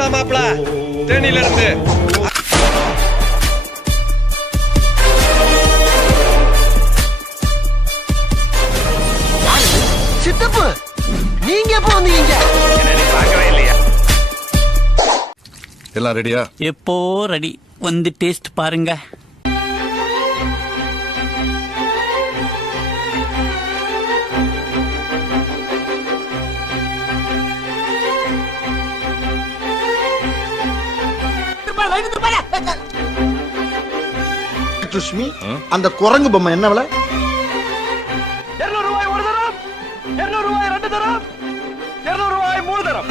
கிளம்புடா மாப்பிள தேனியில இருந்து. சித்தப்பு நீங்க எப்ப வந்தீங்க? பார்க்கவே இல்லையா? எல்லாம் ரெடியா? எப்போ ரெடி. வந்து டேஸ்ட் பாருங்க. சுஷ்மி, அந்த குரங்கு பொம்மை என்ன விலை? 200 ரூபாய் ஒரு தரம், 200 ரூபாய் 2 தரம், 200 ரூபாய் 3 தரம்.